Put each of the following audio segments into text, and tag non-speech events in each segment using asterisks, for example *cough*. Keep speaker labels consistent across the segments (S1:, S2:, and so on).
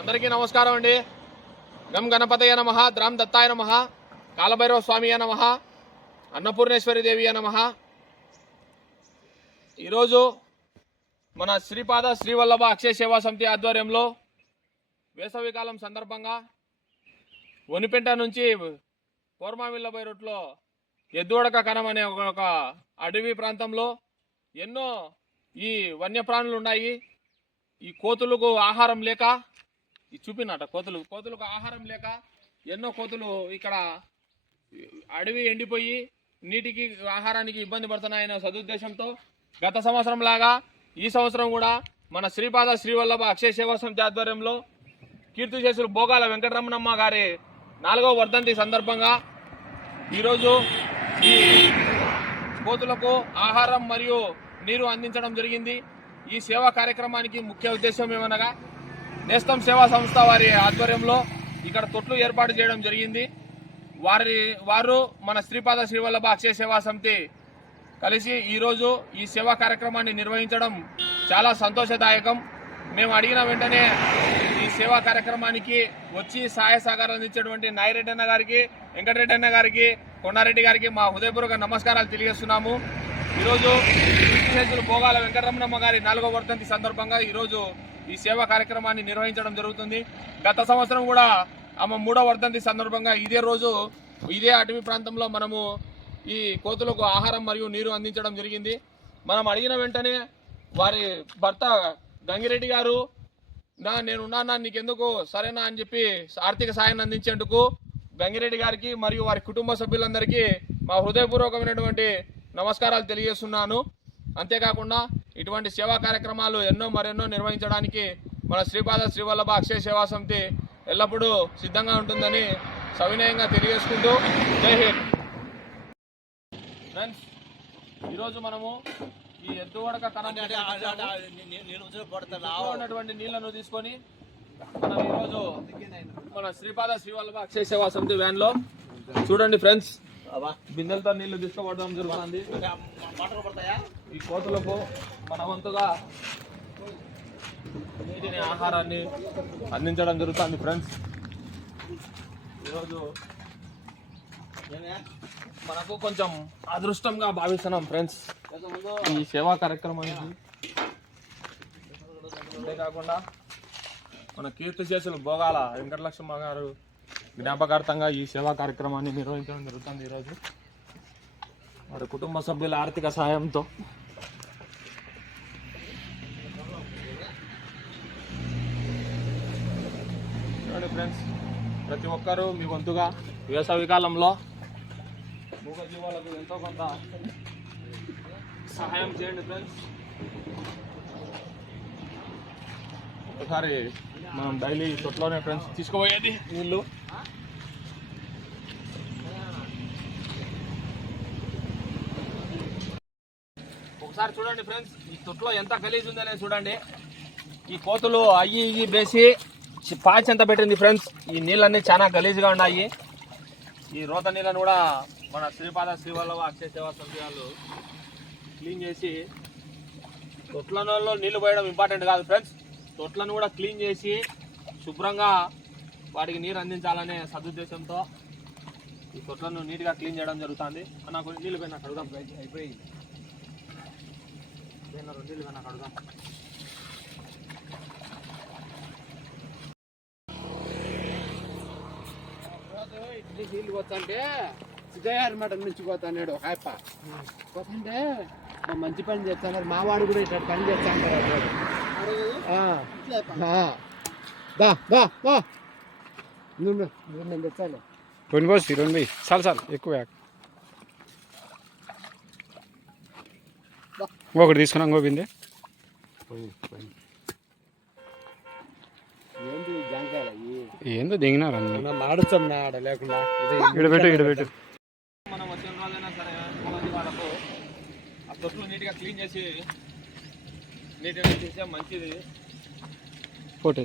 S1: అందరికీ నమస్కారం అండి. గం గణపతయ నమ ద్రామ్ దత్తాయ నమ కాలభైరవ స్వామి నమ అన్నపూర్ణేశ్వరి దేవి నమ. ఈరోజు మన శ్రీపాద శ్రీవల్లభ అక్షయ సేవా సమితి ఆధ్వర్యంలో వేసవికాలం సందర్భంగా ఒనిపెంట నుంచి పోర్మామిల్లబై రూట్లో ఎద్దువడక కనం అనే ఒక అడవి ప్రాంతంలో ఎన్నో ఈ వన్యప్రాణులు ఉన్నాయి. ఈ కోతులకు ఆహారం లేక చూపినట కోతులు కోతులకు ఆహారం లేక ఎన్నో కోతులు ఇక్కడ అడవి ఎండిపోయి నీటికి ఆహారానికి ఇబ్బంది పడుతున్నాయనే సదుద్దేశంతో గత సంవత్సరం లాగా ఈ సంవత్సరం కూడా మన శ్రీపాద శ్రీవల్లభ అక్షయ సేవా సమితి ఆధ్వర్యంలో కీర్తిశేషులు భోగాల వెంకటరమణమ్మ గారి నాలుగవ వర్ధంతి సందర్భంగా ఈరోజు ఈ కోతులకు ఆహారం మరియు నీరు అందించడం జరిగింది. ఈ సేవా కార్యక్రమానికి ముఖ్య ఉద్దేశం ఏమనగా నేస్తం సేవా సంస్థ వారి ఆధ్వర్యంలో ఇక్కడ తొట్లు ఏర్పాటు చేయడం జరిగింది. వారి వారు మన శ్రీపాద శ్రీవల్లభ అక్షయ సేవా సమితి కలిసి ఈరోజు ఈ సేవా కార్యక్రమాన్ని నిర్వహించడం చాలా సంతోషదాయకం. మేము అడిగిన వెంటనే ఈ సేవా కార్యక్రమానికి వచ్చి సహాయ సహకారాలు అందించేటువంటి నాయిరెడ్డి అన్న గారికి వెంకటరెడ్డి అన్న గారికి కొండారెడ్డి గారికి మా హృదయపూర్వక నమస్కారాలు తెలియజేస్తున్నాము. ఈరోజు కీర్తిశేషులు భోగాల వెంకటరమణమ్మ గారి నాలుగో వర్ధంతి సందర్భంగా ఈరోజు ఈ సేవా కార్యక్రమాన్ని నిర్వహించడం జరుగుతుంది. గత సంవత్సరం కూడా ఆమె మూడో వర్ధంతి సందర్భంగా ఇదే రోజు ఇదే అటవీ ప్రాంతంలో మనము ఈ కోతులకు ఆహారం మరియు నీరు అందించడం జరిగింది. మనం అడిగిన వెంటనే వారి భర్త గంగిరెడ్డి గారు నా నేను నీకెందుకు? సరేనా? అని చెప్పి ఆర్థిక సాయాన్ని అందించేందుకు గంగిరెడ్డి గారికి మరియు వారి కుటుంబ సభ్యులందరికీ మా హృదయపూర్వకమైనటువంటి నమస్కారాలు తెలియజేస్తున్నాను. అంతేకాకుండా ఇటువంటి సేవా కార్యక్రమాలు ఎన్నో మరెన్నో నిర్వహించడానికి మన శ్రీపాద శ్రీవల్లభ అక్షయ సేవా సమితి ఎల్లప్పుడూ సిద్ధంగా ఉంటుందని సవినయంగా తెలియజేసుకుంటూ జై హింద్. ఫ్రెండ్స్ ఈరోజు మనము ఈ ఎద్దువడక ఉన్నటువంటి నీళ్ళను తీసుకొని మనం ఈరోజు మన శ్రీపాద శ్రీవల్లభ అక్షయ సేవా సమితి వ్యాన్లో చూడండి ఫ్రెండ్స్. బిందెలతో నీళ్ళు తీసుకోవడం జరుగుతుంది. ఈ కోతులకు మన వంతుగా నీటిని ఆహారాన్ని అందించడం జరుగుతుంది ఫ్రెండ్స్ ఈరోజు మనకు కొంచెం అదృష్టంగా భావిస్తున్నాం ఫ్రెండ్స్ ఈ సేవా కార్యక్రమానికి అంతేకాకుండా మన కీర్తి చేసిన భోగాల వెంకటలక్ష్మ గారు జ్ఞాపకార్థంగా ఈ సేవా కార్యక్రమాన్ని నిర్వహించడం జరుగుతుంది ఈరోజు. వారి కుటుంబ సభ్యుల ఆర్థిక సహాయంతో చూడండి ఫ్రెండ్స్. ప్రతి ఒక్కరూ మీ వంతుగా వేసవి కాలంలో మూగజీవాలకు ఎంతో కొంత సహాయం చేయండి ఫ్రెండ్స్. ఒకసారి మనం డైలీ తొట్లోనే ఫ్రెండ్స్ తీసుకుపోయేది నీళ్ళు. ఒకసారి చూడండి ఫ్రెండ్స్ ఈ తొట్లో ఎంత గలీజ్ ఉందనే చూడండి. ఈ కోతులు అయ్యి ఇయ్యి వేసి పాచి ఎంత పెట్టింది ఫ్రెండ్స్. ఈ నీళ్ళన్నీ చాలా గలీజ్గా ఉన్నాయి. ఈ రోత నీళ్ళను కూడా మన శ్రీపాద శ్రీవల్లభ అక్షయ సేవా సమితి వాళ్ళు క్లీన్ చేసి తొట్లలో నీళ్ళు పోయడం ఇంపార్టెంట్ కాదు ఫ్రెండ్స్. తొట్లను కూడా క్లీన్ చేసి శుభ్రంగా వాటికి నీరు అందించాలనే సదుద్దేశంతో ఈ తొట్లను నీట్గా క్లీన్ చేయడం జరుగుతుంది. నాకు నీళ్ళు పోయినా కడుగుదాం అయిపోయి నీళ్ళు పోయినా కడుగుదాం
S2: ఇడ్లీ నీళ్ళు పోతుంటే సిద్ధయ్యారు మఠం నుంచి పోతాడు ఒక ఆయప్ప పోతుంటే మా మంచి పని చేస్తాను మా వాడు కూడా ఇట్లా పని చేస్తాను దా దా దా. నువ్వు నువ్వు నేను తెచ్చాను
S3: రెండు పోసి రెండు పోయి. చాలు చాలు ఎక్కువ. ఒకటి తీసుకున్నాం గోపింది
S2: ఏంటి ఈ జాంకాయలు అయ్యి
S3: ఏందో దిగినారు అన్ని.
S2: ఆడుతాం నా ఆడ లేకుండా.
S3: ఇడబెట్టు ఇడబెట్టు
S1: మనం వచ్చిన రోజైనా సరే వాళ్ళకు ఆ తొట్లు నీట్గా క్లీన్ చేసి నీట్గా చేసే మంచిది.
S3: ఫోటో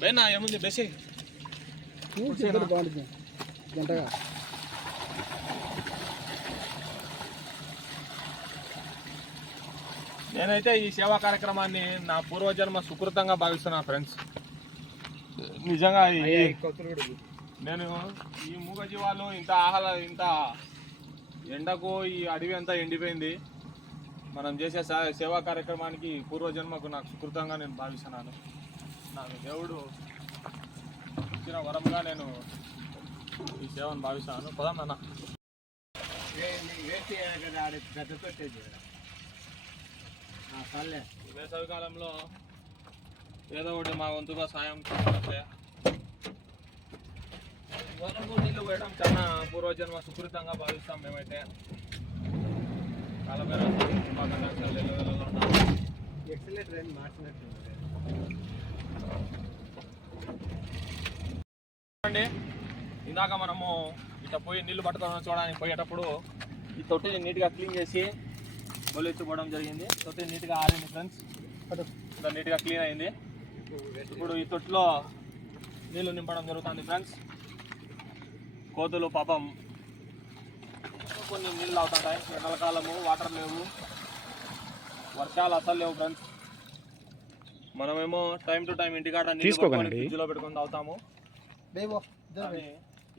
S1: బేనా ఏముంది బెసి
S2: బాగుంటుంది. గంటగా.
S1: నేనైతే ఈ సేవా కార్యక్రమాన్ని నా పూర్వజన్మ సుకృతంగా భావిస్తున్నా ఫ్రెండ్స్ నిజంగా నేను ఈ మూగజీవాలు ఇంత ఆహ్లా ఇంత ఎండకు ఈ అడవి అంతా ఎండిపోయింది మనం చేసే సేవా కార్యక్రమానికి పూర్వజన్మకు నాకు సుకృతంగా నేను భావిస్తున్నాను నాకు దేవుడు ఇచ్చిన వరంగా నేను ఈ సేవను భావిస్తాను పదన్న
S2: వేసి ఆడ పెద్ద పెట్టేది
S1: వేసవి కాలంలో ఏదో ఒకటి మా వంతుగా సాయం చేయాలంటే వరకు నీళ్ళు పోయడం చాలా పూర్వజన్మ సుకృతంగా భావిస్తాం మేమైతే.
S2: మార్చినట్టు
S1: చూడండి ఇందాక మనము ఇట్లా పోయి నీళ్ళు పట్టుకొని చూడడానికి పోయేటప్పుడు ఈ తొట్టిని నీట్గా క్లీన్ చేసి పోవడం జరిగింది. తొట్టి నీట్గా ఆరింది ఫ్రెండ్స్ నీట్గా క్లీన్ అయింది. ఇప్పుడు ఈ తొట్టిలో నీళ్ళు నింపడం జరుగుతుంది ఫ్రెండ్స్ కోతులు పాపం కొన్ని నీళ్ళు అవుతుంటాయి ఎండలకాలము వాటర్ లేవు. వర్షాలు అసలు లేవు ఫ్రెండ్స్ మనమేమో టైం టు టైం ఇంటికాడ నీళ్ళు
S3: తీసుకోకండి.
S1: పట్టుకొని ఫ్రిడ్జ్లో పెట్టుకొని తాగుతాము.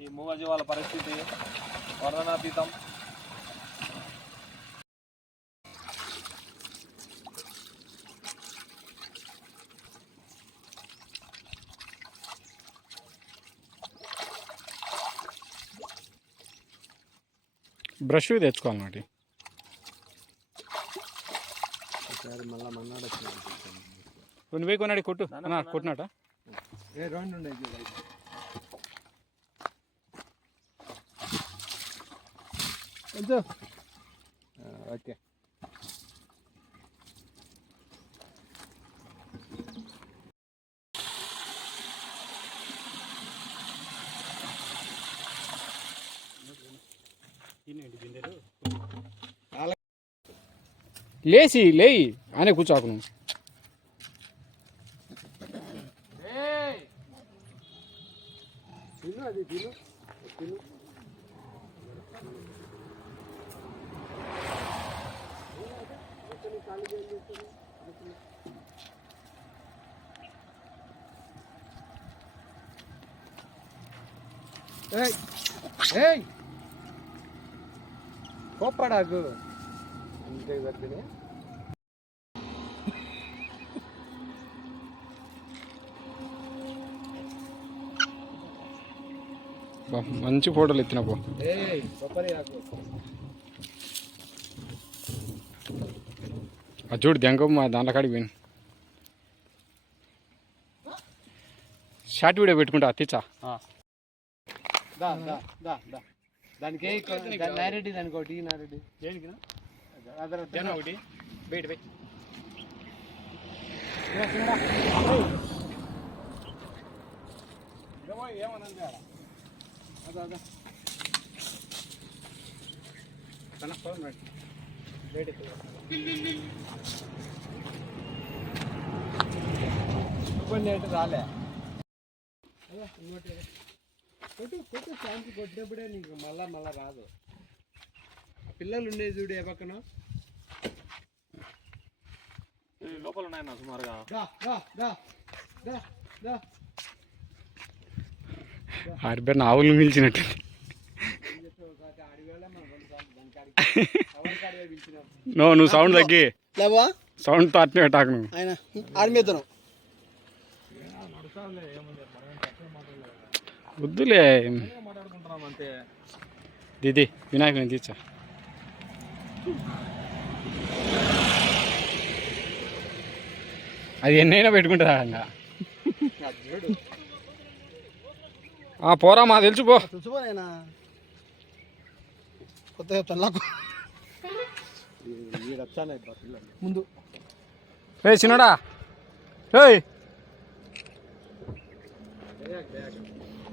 S1: ఈ మూగజీవాల పరిస్థితి వర్ణనాతీతం
S3: బ్రష్ తెచ్చుకోవాలి మరి
S2: ఒకసారి మళ్ళా మన్నాడు
S3: కొన్ని పోయి కొన్నాడు కొట్టు. అన్నా కొట్టినాట
S2: ఓకే.
S3: లేచి లేయి. ఆనే కూర్చోకు నువ్వు
S2: ఏయ్! ఏయ్! కోప్పడాకు దగ్గర
S3: మంచి ఫోటోలు ఎత్తిన పో చూడు దెంగ మా దాంట్లో కాడికి పోయింది. షార్ట్ వీడియో పెట్టుకుంటా తెచ్చా?
S2: దా దా దా దా. దానికి నారెడ్డి దానికి ఒకటి నారెడ్డి
S3: దేనికి ఒకటి. బయట పోయి.
S2: కొన్ని అయితే రాలే కొట్టు కొట్టు శాంతి కొట్టినప్పుడే నీకు మళ్ళా మళ్ళా రాదు. పిల్లలు ఉండే చూడు ఏ పక్కన.
S1: లోపల ఉన్నాయి నా సుమారుగా
S3: ఆడిపోయిన ఆవులు మిల్చినట్టు
S2: అడివేళ మనం రెండు సార్లు దాని కాడికి *laughs* ఎవరి కాడివే పిలిచినాం.
S3: నో నువ్వు సౌండ్ తగ్గి.
S4: లేవా?
S3: సౌండ్తో అట్నే టాకు నువ్వు.
S4: ఆయన ఆర్మీతనం
S3: వద్దులే.
S1: మాట్లాడుకుంటున్నాం అంతే?
S3: దీది వినాయకుని తీర్చా. అది ఎన్నైనా పెట్టుకుంటుందా ఇంకా పోరా మా తెలుసు పో
S4: తెలుసుకో ఆయన కొత్త చెప్తాను నాకు
S2: ఈ రచ్చానే పిల్లలు
S4: ముందు.
S3: రే చిన్నడా? రేయ్
S2: దా దా
S4: సింపాజీ ఇటు. అటు ఇటు.
S2: ఏయ్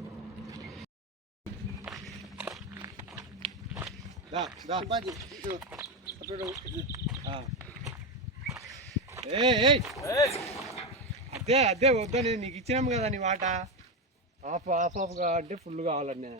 S2: ఏయ్ అదే అదే వద్దా నేను నీకు ఇచ్చినాం కదా నీ మాట హాఫ్ హాఫ్ హాఫ్ అంటే ఫుల్ కావాలండి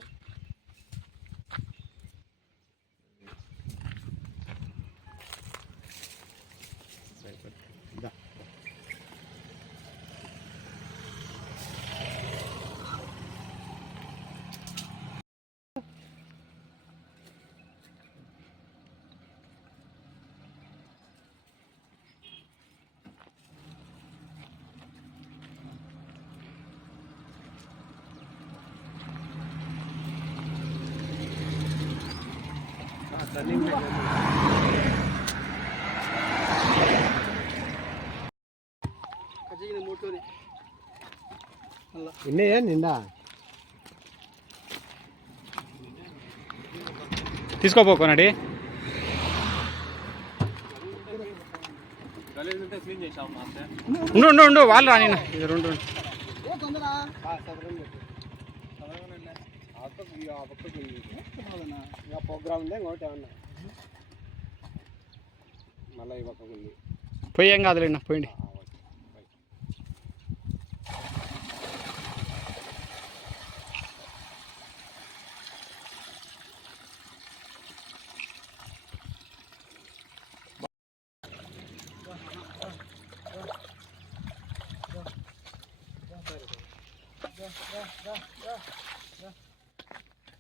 S2: నిన్నయా నిండా?
S3: తీసుకోపోకోనడి ఉండు ఉండు ఉండు వాళ్ళు రాని రెండు
S4: తొందర
S2: ప్రోగ్రామ్ ఉంది? ఇంకోటి ఏమన్నా? మళ్ళీ ఈ పక్కకు ఉంది
S3: పోయి ఏం కాదులేండి పోయింది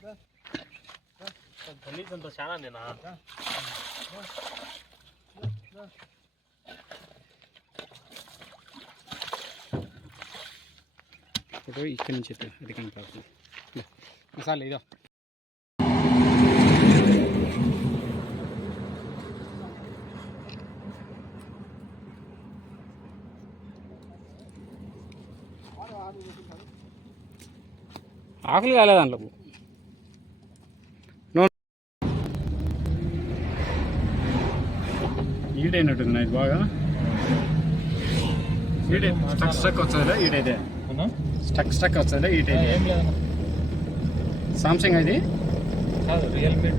S1: గలీజ్ అంతా చాలా నేనా?
S3: ఫోటో ఇక్కడి నుంచి అది కనపడుతుంది మసాలా ఇదో ఆకులు కాలేదు దాంట్లో. ఈడైనట్టుంది ఇది బాగా ఈడే స్టక్ స్టక్ వచ్చేదా ఈడైతే స్టక్ స్టక్ వస్తుందా ఈటైతే సామ్సంగ్ అది
S1: కాదు రియల్మీ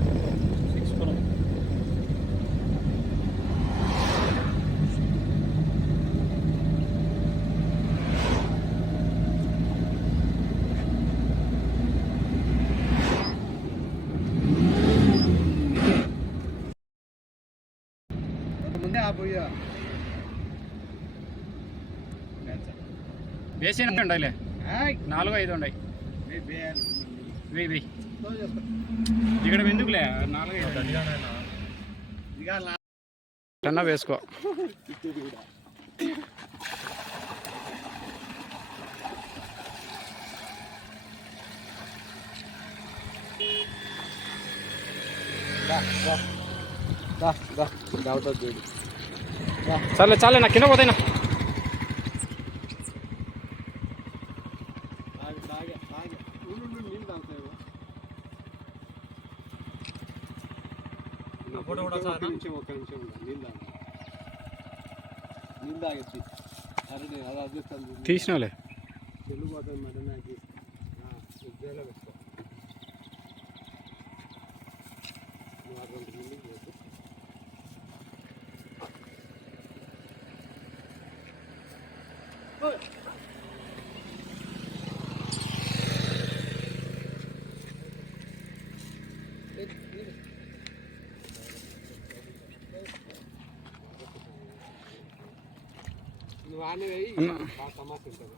S3: వేసిన ఉండాలి నాలుగు ఐదు ఉన్నాయి. వెయ్యి వెయ్యి ఇక్కడ ఎందుకులే నాలుగు ఐదు వేసుకో.
S2: దావుతుంది చూడు
S3: చాలే చాలే నా కింద పోతాయినా.
S1: ఫోటో కూడా సార్
S2: ఒక్క నిమిషం నీళ్ళు తాగు. నీళ్ళు తాగొచ్చి అరే నేను అలా చూస్తాను
S3: తీసినావులే.
S2: చెల్లు పోతుంది మరి నాకు నువ్వు ఆనే వేయి
S3: అన్న.
S2: బాగా సమస్య ఉంటుంది